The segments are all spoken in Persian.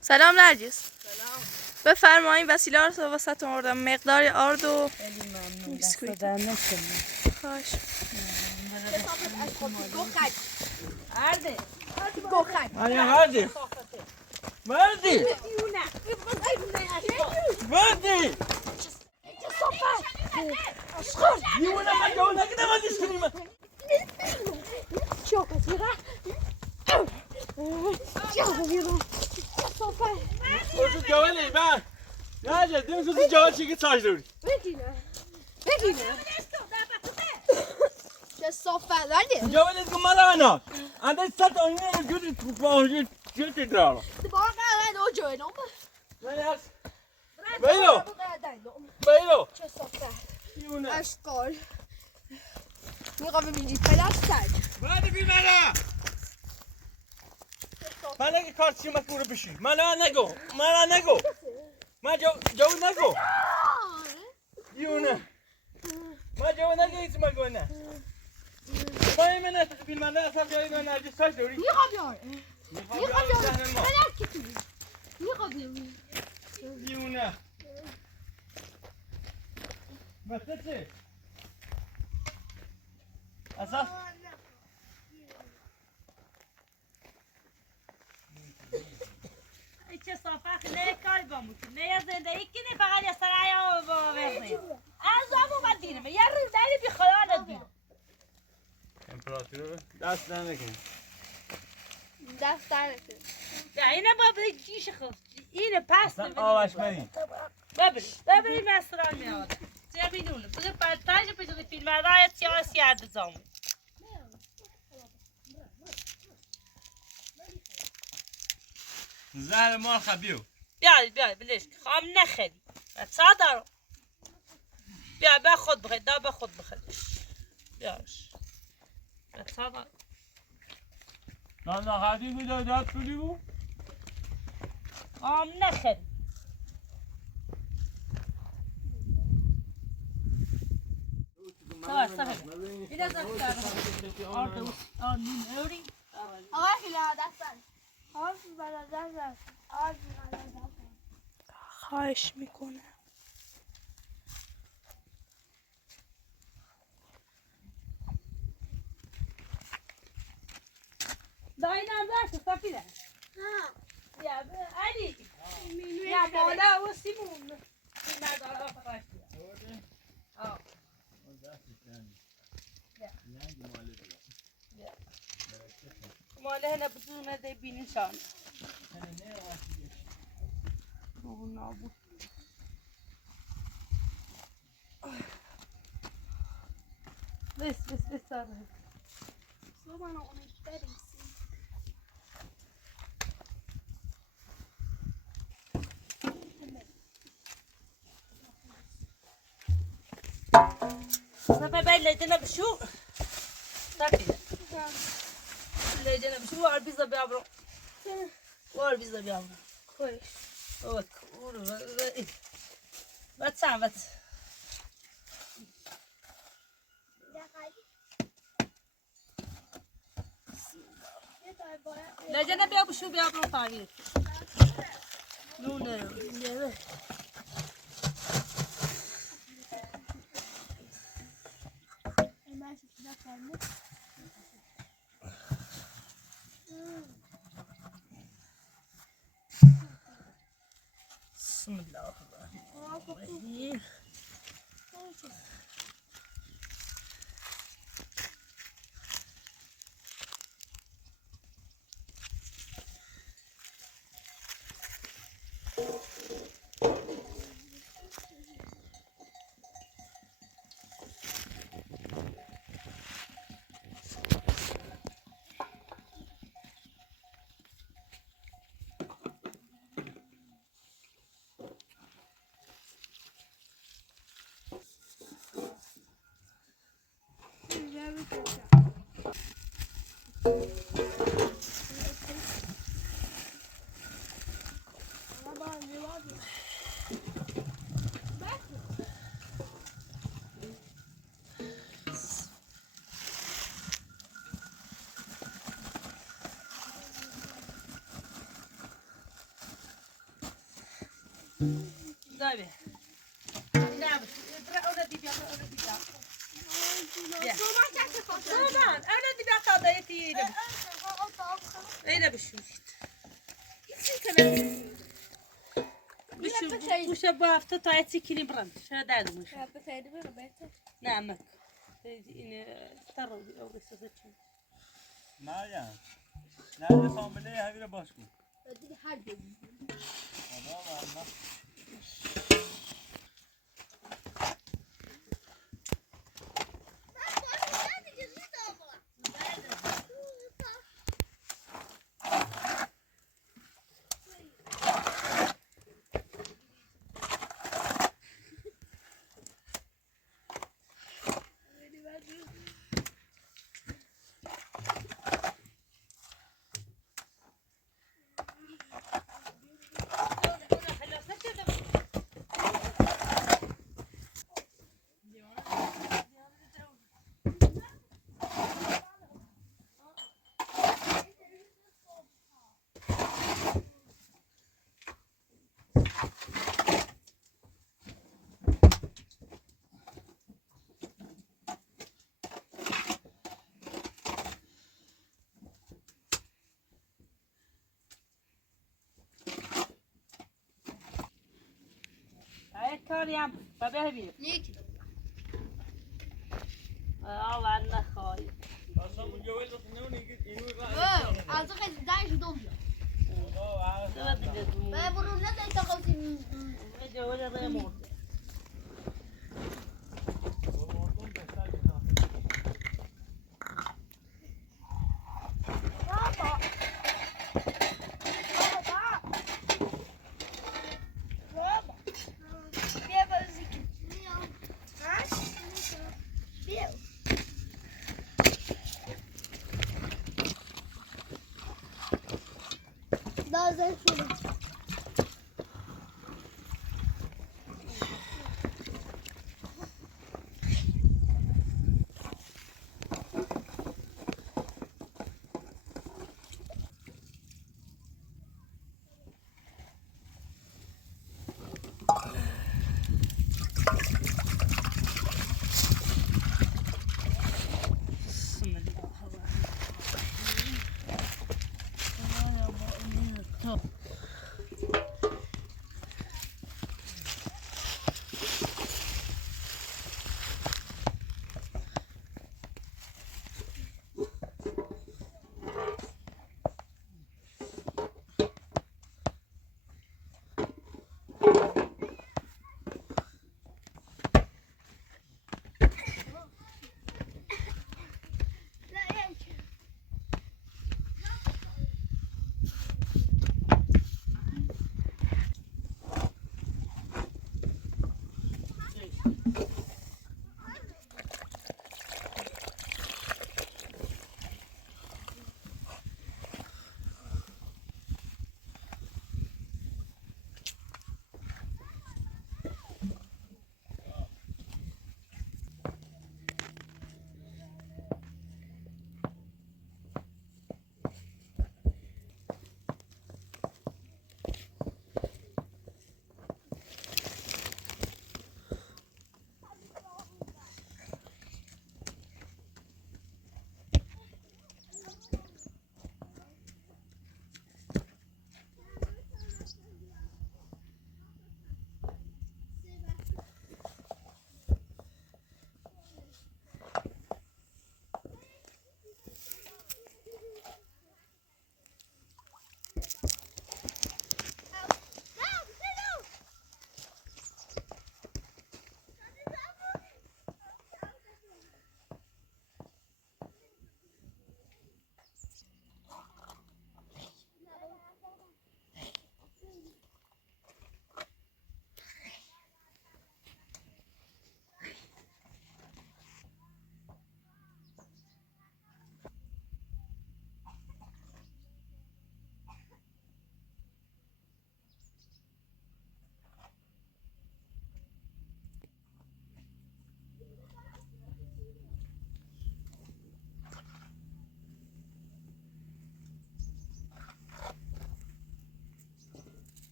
سلام نرجس. سلام. بفرمایید وسیله رو واسهتون آوردم. مقدار آرد و بیسکویت. خواهش. Arde. Arde. Verdi. Verdi. Yuna ma jona que tava descrima. Choca, tira. Ozu jawali ben. Nerede? Dün sözü jawal çeki saçları. بگینه چه صافت ولی Jawali kumarana. Anda sat oyunu götür tutmağı götür dara. باقا او جوینم Veya. Beylo. Beylo. چه صافت Yuna. اشکال میخوام ببینید پلاستر Hadi bir bana. Bana ki karşıma kuru bir şey. Bana ne go? Bana ne go? Ma jo ne go? Yuna. Ma jo ne go hiç ma go ne? Bayım ne bir bana asal jo ne nerede saç dori? میخوام بیارم پلاستر میخوام بیارم Yuna. Bakıcı. Asal. چه صافت نه کاری بامون نه یا زندگی که نه فقط یا سرای ها با وقتی از من دیرم یه روز داری بی خدا ندیرم Temperatürü ders neyken? دست در نکنه یا اینه بابا چیش خود اینه پس Sen avaş beni. ببرید مستران میاد چه بیدونه بده پرتاج بده فیلم های سیاسی هرد زامن زهر مال خبیو. بیا بلش خام نخری بچه دارم بیا به خود بخیر دا به خود بخیر بیاش بچه دارم Lan hadi bir de dert bu. خام نخری سوار سوار اینا زفتار آرد نون اوری آقا خیلی دست در آقا بلا دست در آقا بلا دست در خواهش میکنم. داینم داشت سفیده یا علی یا بالا و سیمون نداره فقط آه ماله هلا بدون ده بینشان نابود بس ساره So man auch nicht fertig سفر باید لیدنه بشو سفیده لیدنه بشو وار بیزا بیابرو وار بیزا بیابرو خوش اوه کور بات سام بات لیدنه بیا بشو بیابرو تاویر نونه نه بسم الله الرحمن الرحيم Tabii. Ne yapıyorsun? Bırak öyle dibya, öyle dibya. Ya. Tamam, öyle dibya tadı eti yiyelim. Öyle bir şey işte. Bu şey bu hafta ta eti kilim bırak. Şöyle derdim. Ne amak. Yine tarol öyle saçım. Meryem. Nerede son bile havire baş kıl. Allah Allah. Hayır karıyam. Baba bir. Niye ki? Allah ne خواهی. اصلا اونجا ولی نمونه اینو Azıcık eziden doluyor. Evet dedim. Ben bunu ne de takılsın. Ve de öyle remor. Baba. Baba. Bir bazık. Ha? Bir. Daha zor şöyle.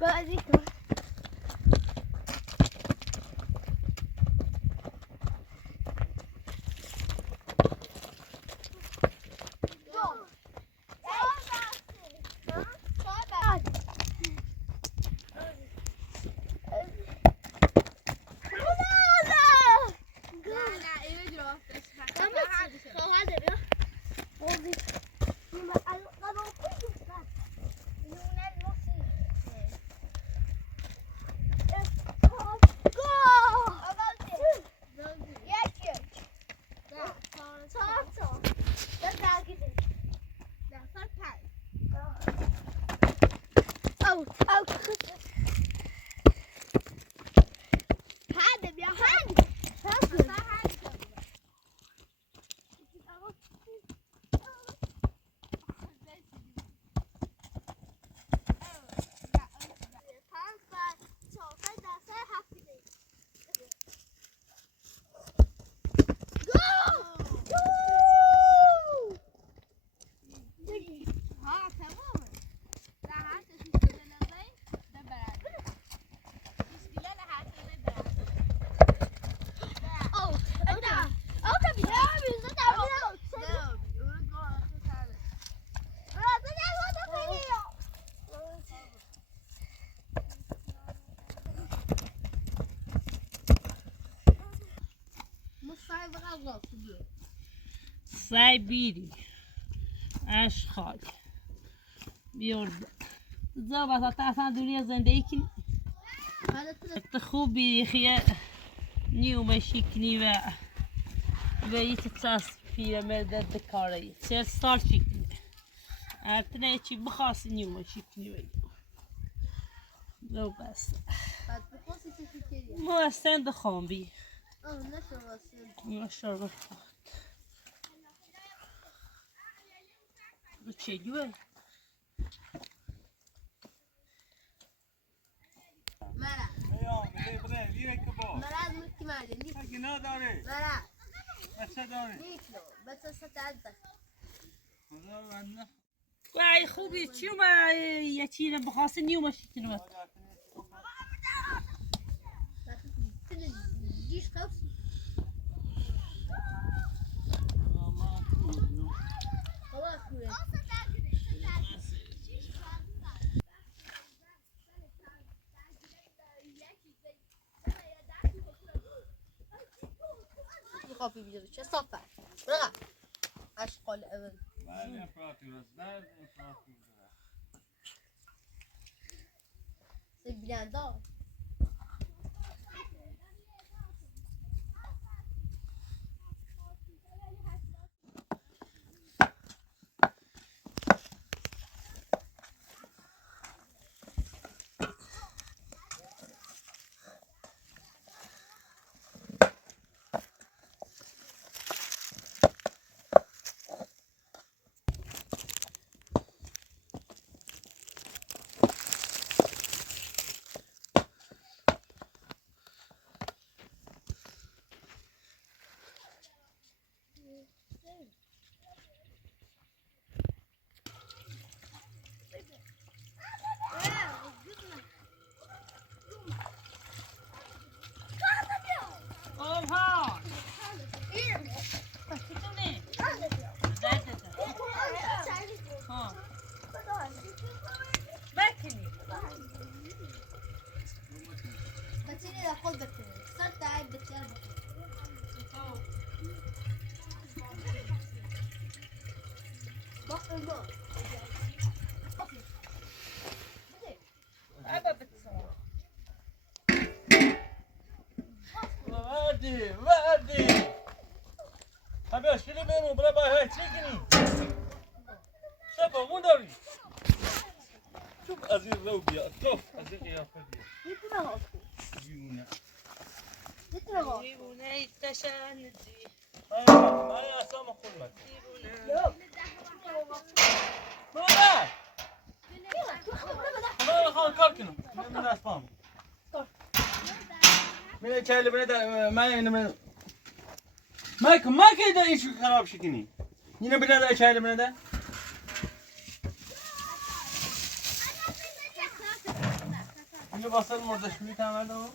بازی کن. سعی بیری اشخال بیارد زبط اصلا دنیا زندگی کنی خوب بیری خیه نیو مشیکنی و یه تصف پیرمرد دکاره 40 سال شکنی ارتنه چی بخواست نیو مشیکنی و لو بس ما استند دخوام بی نشر بخواه چه جوه؟ مرض ملکی مردی اگه نداره مرض بچه داره نیکلو بچه ستعدد وای خوبی چی ما یه چیزی بخواست نیو مشیکنی و جيش قوس خلاص خافي بيجي شو صفع رغم اشقال اول سيبلان دار وردی هبه شیلی بیمون برای های چی کنی شبا داری شوف از این رو بیا توف از این قیافه بیا جیونه جیبونه تشندی من اصلا خودم بابا من خواهم کار کنم من اسفام من چایل بنده من اینو من ما که دا ایشو خراب شکنی اینو بنده چایل بنده اینو واسه مردشوری تعمل دارم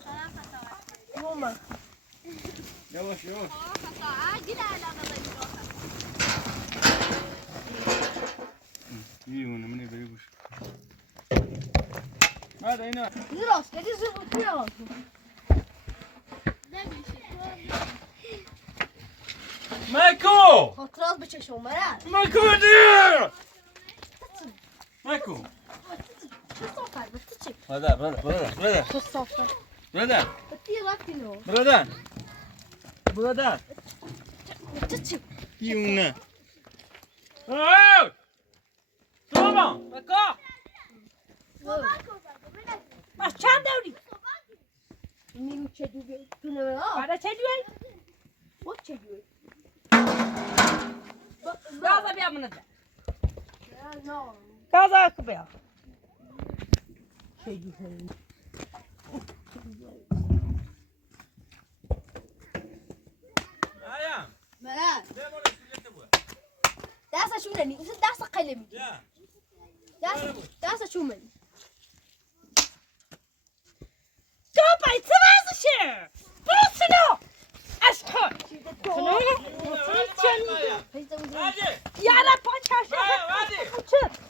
اومد یواش یواش دیونه منی بری گوش هذا هنا راست کدی زود میاد ماكو خاطرات بچشم مرد ماكو دير ماكو چه صافر بچه برادر چه صافر برادر بطی وقتی نو برادر چه دیونه اوه توما بکا بس چند دوری نیم چه دوگه تو نمه بعد چه دوری بود چه دوگه گازا بیا منو ده نه گازا که بیا چه دوری آیا مرد ده مردشوری تبغى دست شو مني دست قلمي يا دست شو مني توبای چه وضعشه برو اشکال هادي یالا پاچه هادي چه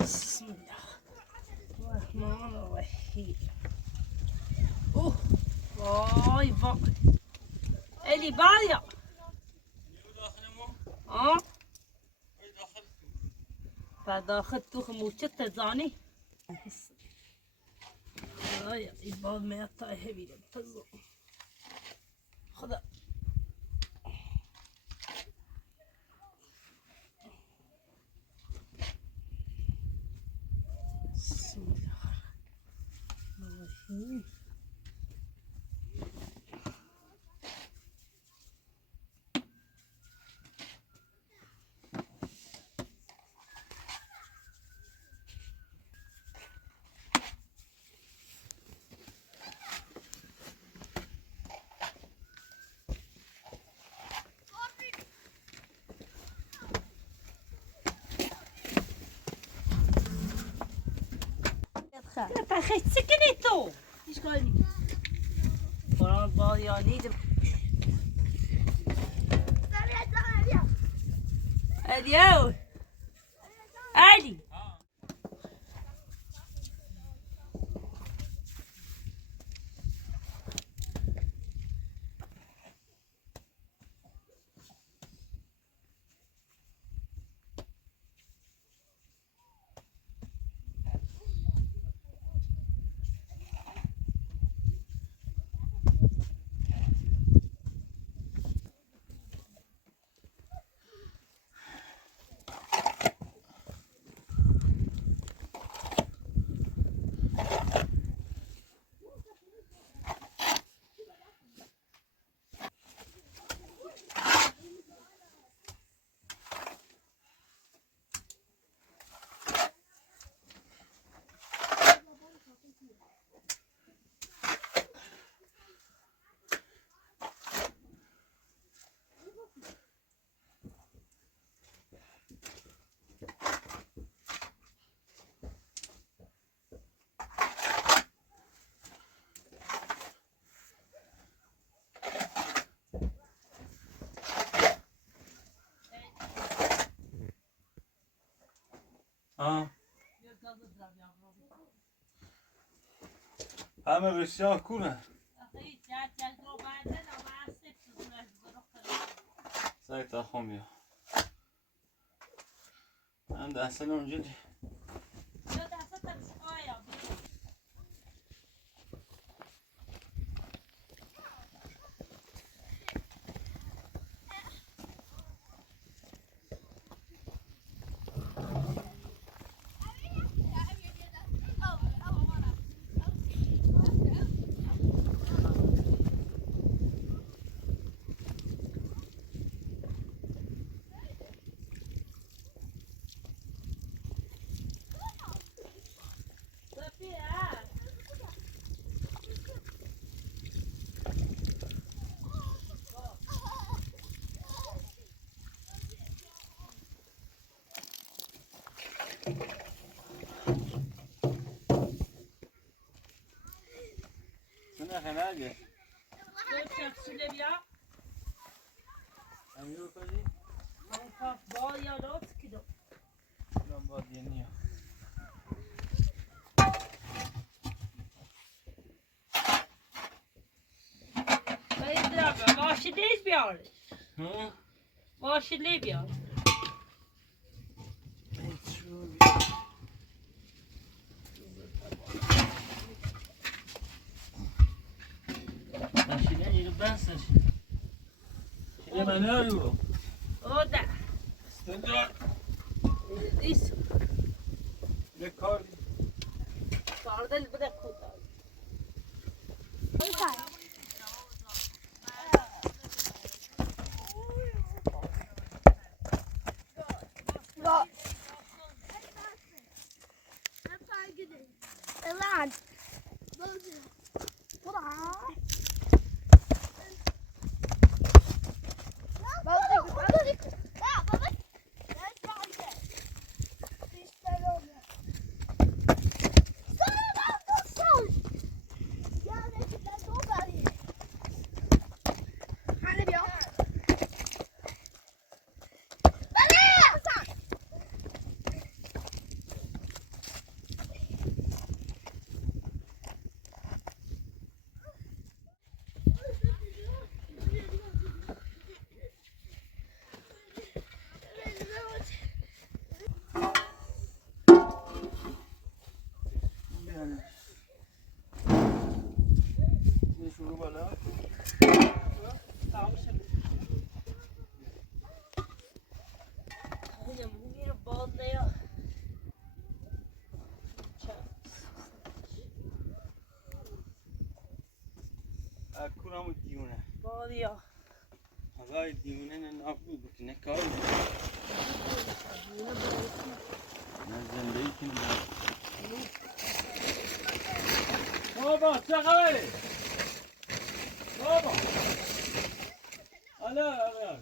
بسم الله الرحمن الرحیم اوه وای وای الی بالیا ها و داخل تو موچه تزانی خدایا این باد میاد تا همیرم تزو خدا بسم الله الرحمن الرحیم بخیر سکنی تو ايش قالني قرآن باریانی دم ادیو علی ها همه بسیار کنه سایت آخوام بیا من دستن اونجا دی نه خناگه Söyle bir ya. Amiro kaji? Kanka bal ya da kilo. Ben bal yeniyor. Vad är det där? Varsin livbjörn. Hı? Varsin livbjörn. Şile yeri ben saçım. Şile ben ne arıyorum? O da. Stendor. Is. Rekord. Sardel bu da kutu. شروع بالا Hocam bu bir bağlaya. اکورامو دیونه Bağlaya. هوای دیونه نه نابود بکنه کاری نه زندگی کنه بابا چه خبره بابا الا الا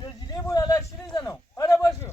جلجلی بود الا شیلی زنم هره باشو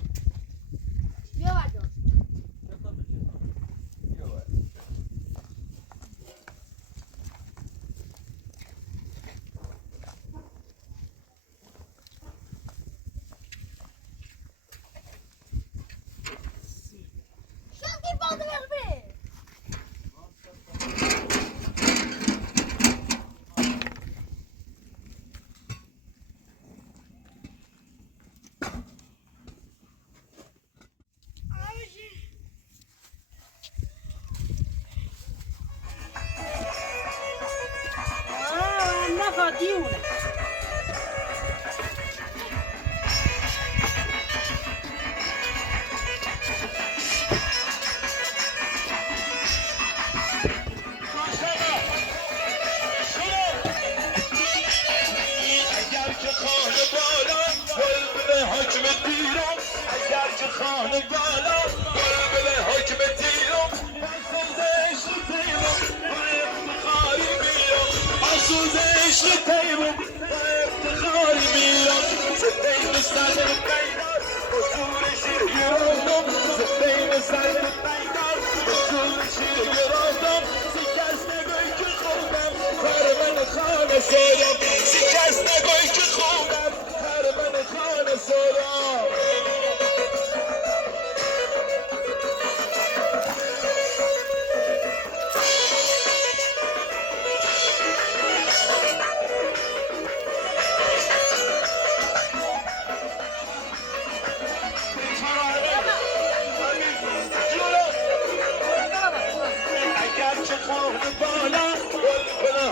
Nafa diune. Aşk سوز عشق پیمون با افتخار میرم زندین سر بیدار حضور شیر گرادم زندین سر بیدار حضور شیر گرادم شکست نگوی که خوبم هر من خانه سارم شکست نگوی که خوبم هر من خانه سارم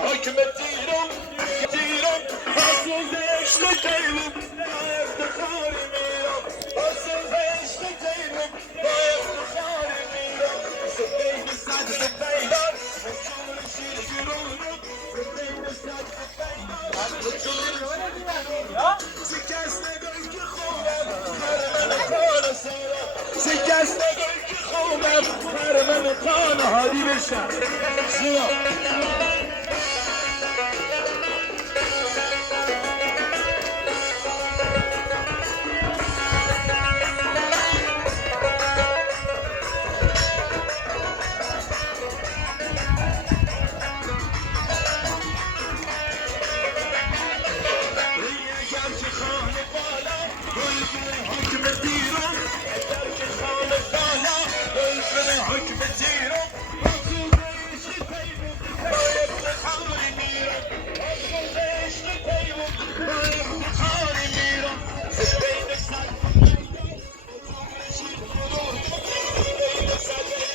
حکمت دیرم حسوز عشق دیرم با افتخاری میرم حسوز عشق دیرم با افتخاری میرم زندین صدر بیدار حضور شیر گرونم زندین صدر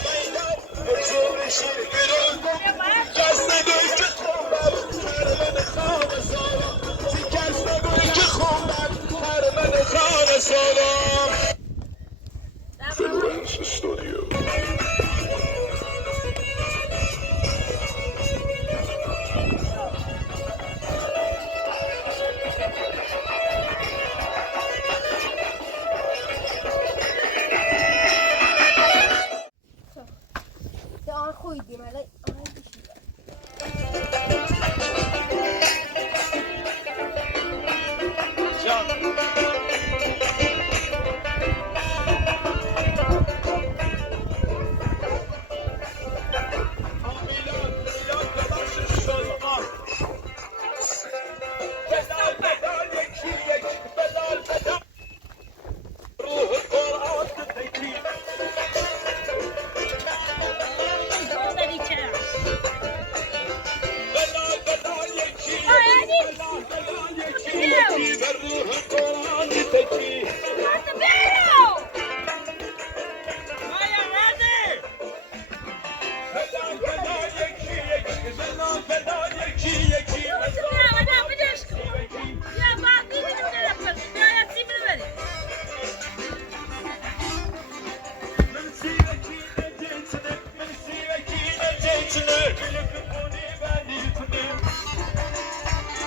بیدار حضور شیر گرونم شکست نگوی که خوبم هر من خانه سارم شکست نگوی که خوبم هر من خانه حالی بشم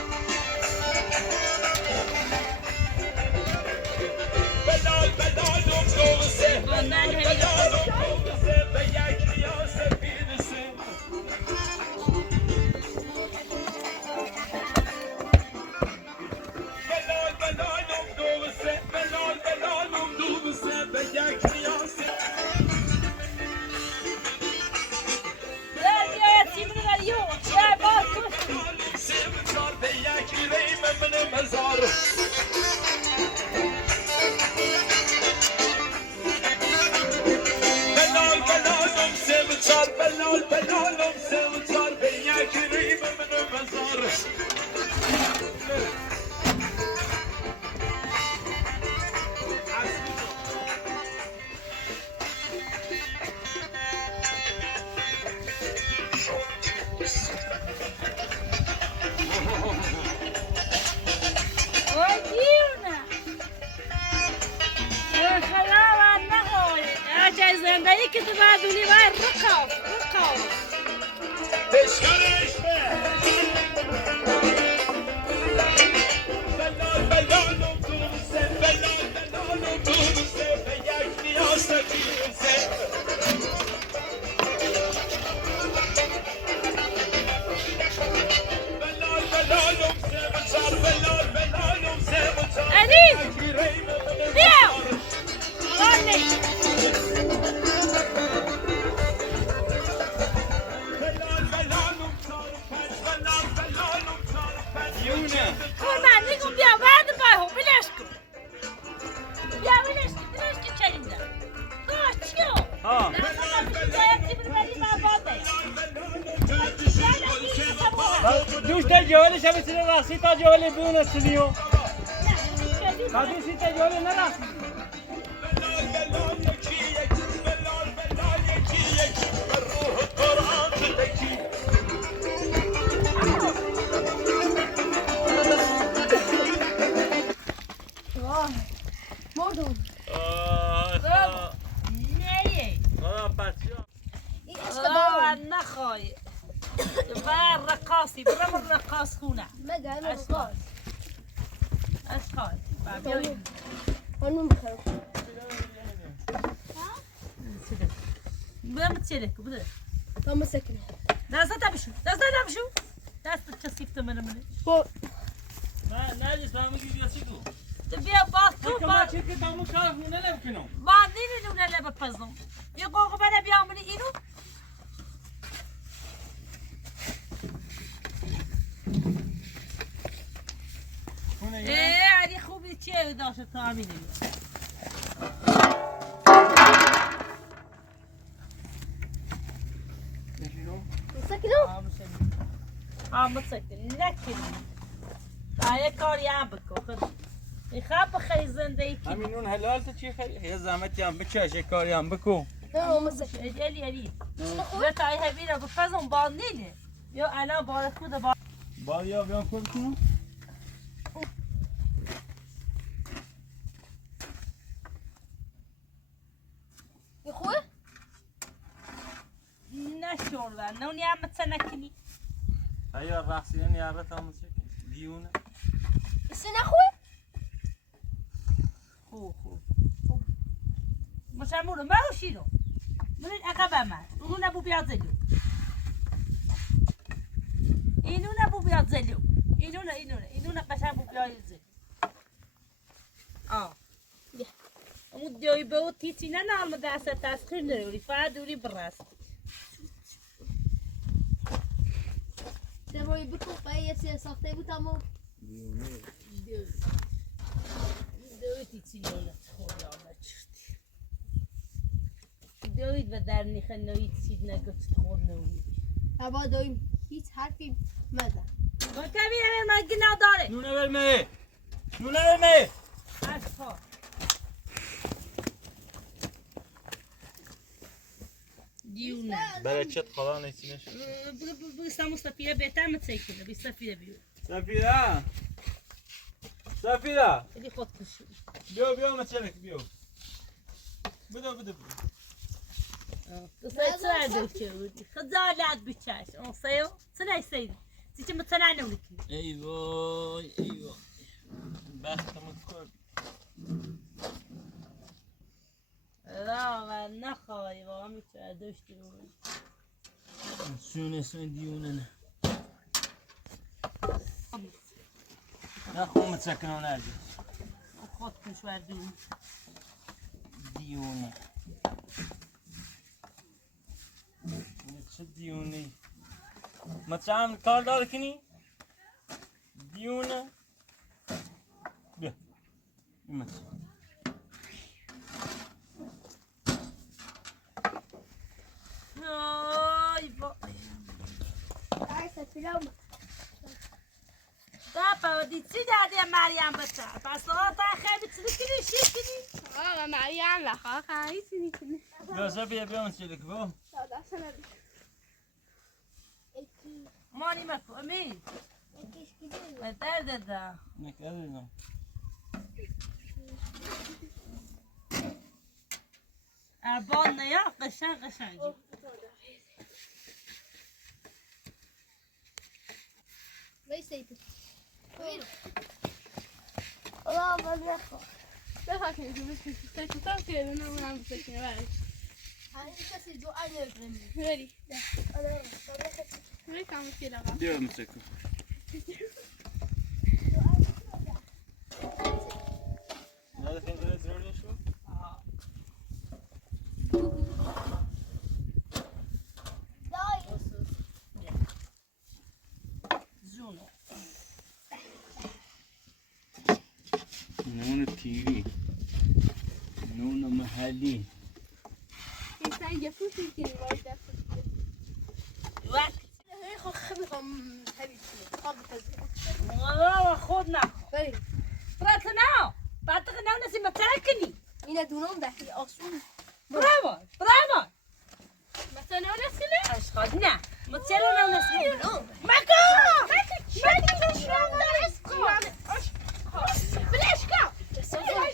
زندگی که تو بعدونی باید رکاف دوش تا جوالی شبیه سر راسی تا جوالی بیونه سلیو تا دوشی تا جوالی نراسی مردم نیه این عشق آه دارم نخوای بر رقاصی برم الرقاص خونه مگه انا اشخاص رقاص اشخاص بابي هنوم بخير بلا متسلك بلا لما سكنه دازا تمشوا داز تشسيف تمنى فوق نه نجس فهمی که بیاسی تو تبيا باطو کما چه که تامو کار خونه نمیکنم بعدين انه لا بفزم يقوق بنا بيعمل اينو خونه ايه يعني خوبي تشي داش تامين سكنه متسكن لكن هاي كاري عم بكو يخاف خي زندي همین اون حلال تو چی خیلی یه زحمتی هم بچه کاری هم بکو انا مسكن الي لا تاي هبيره بفزم بالنينه يو انا باركو ده باریا بیان کن کنم يا اخوي نشورلا نوني عم تسنكني ایا رقصیدن یاره تامو چه دیونه السنة اخوي خو مش عموله ما هو شيلو من الأقبة ما يقولون أبو بياض زلو يقولون أبو بياض زلو يقولون بس أبو بياض زلو مديو يبغوا تيتينا نعم مدرسة تاسخير نروري فادوري بالراس تبغى يبكوا قاية صفتي بتامو دو تيتينا لا تخور يا الله تشرتي دوید و در نیخ نوید سید نگفت تخور نوید ابا دایم هیچ حرفی مزن با کمی همه مگه نداره نونه برمه اشخاص دیونه برکت خدا نیستینش بگستم مستفیره بهتر متسیکنه بستفیره بیو سفیره خیلی خود کشی بیا مچلک بیا بدو سر دوشه بودی خجالت بچش اون سیو سنای سیدی چی متنع نمونکی ایوای بختمو کرد لا من نخواهی واقعا میتونه دوشتی بود سون دیونه نه خون متسکنه نرگی خود کش وردون دیونه چه دیونی مطعم کار داره کنی؟ دیونه بیا این مطعم آی با عايزة تلوم دابا ودي تسي دادي مريم بتا بس آتا خیلی تسلکنی شی کنی مريم لا خاخ عايزني كده بیا صفیه بیا مچلک بیا لا سنة مانی مکو امین ايش كده مدر دادا نکردم اربان نیا قشنگی ليس يبي الله ما يخاف لا خاف بس تستكتر كده انا ما عم بسكن بعد هاي كاسي جو انا برمي هري انا هيك عم كده بقى بیا مچلک نه خیلی داره ضرور نشو زونو نون تیری نون محلی انسان يفوت يمكن الورد وقت هي خخ میخوام حبیب خواب بپذیرم. والله خود نخوا بریم. براتنا بعد تقنع نسي ما تركني اینه دونم دهی آسون. برافو برافو مثلا نسیله؟ اش خدنا ما تسالونا نسي مکو. بلشکا. بلشکا.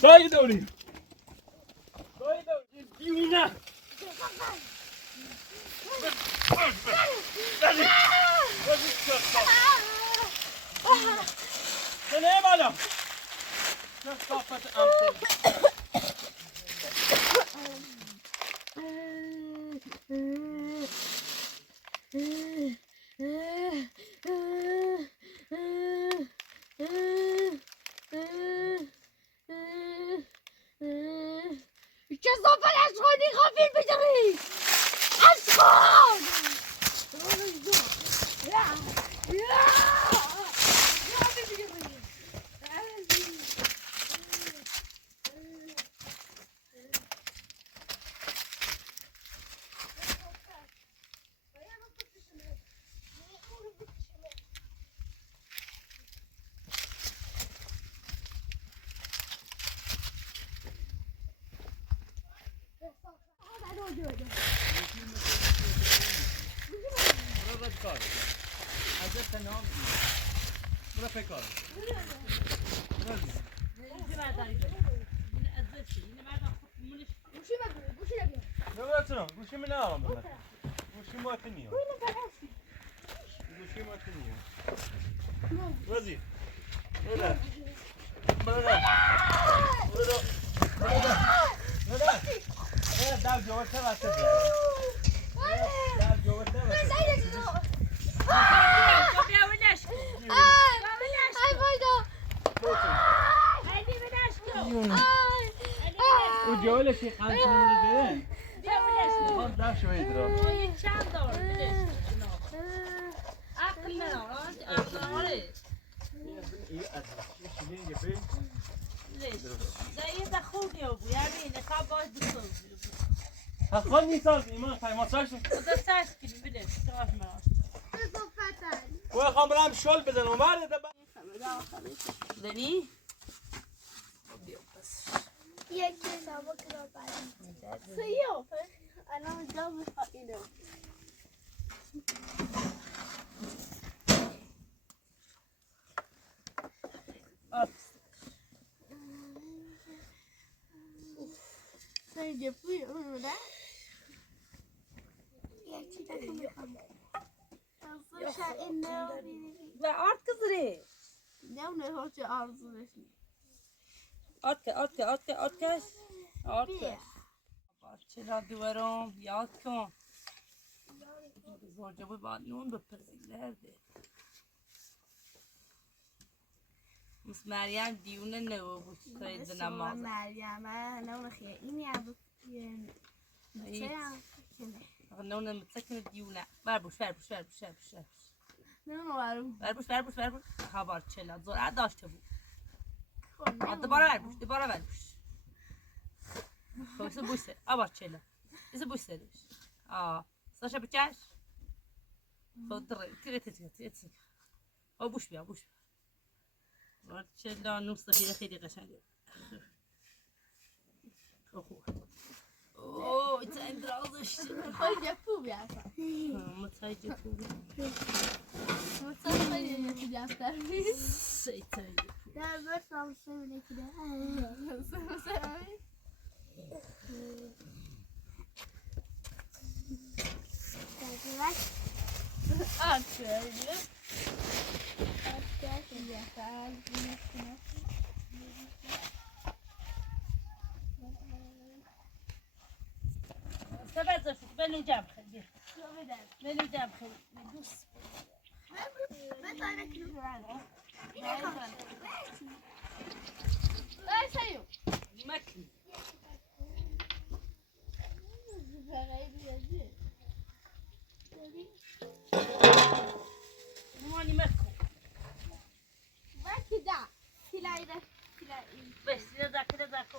Çay dövdü. Düğüne. Sen ne bana? Çok kapat amca. كصوفر أشخوني خافين بجري أشخون Bura pekar. Ne yapıyorsun? Guşumu ne alalım ben? Guşumu atınıyor. Guşumu atınıyor. Vazi. Burada. Burada. Burada. Burada. Burada. Evet, daha göğüste var tabii. Daha göğüste var. وجوله شي خمس مرات خد ده شوي درا خد نيسان إيمان خاي ما صارش وخام برام شول بزن ومارد دني یکی حسابا کرا بریم سیاه الان جا بخواه اینو سیگه پوی اونو ده یکی دکو میخوام ازشا این نو بیدی و آرد کزره نمونه هاچه آرزو نشنی آتکش چرا دوارم یاد کن زوجه باید نون بپزیلرده مس مریم دیونه نو بود سید نماز مریم نون خیه اینی عبد نون متسکن دیونه بربوش نون وارم بربوش خبر چلا زور داشته بود دوباره بربوش خب ایسا بوسه آبار چلا ایسا بوسه دوش ساشا بچش خب تیره تیزگه بوش بیا چلا نوست خیلی قشنگه خوب اوه ایتا این درازش خواهی جپو بیاسا متای جپو متای خیلی جپو جفتر سیتای جپو در برسام سیمونه کده سیمونه منو جاب خلي منو جاب خلي ندوس Dai, saiu. ماكل ماني ماكل Vai que dá. Tira aí da. Tira aí. بس كده ذاك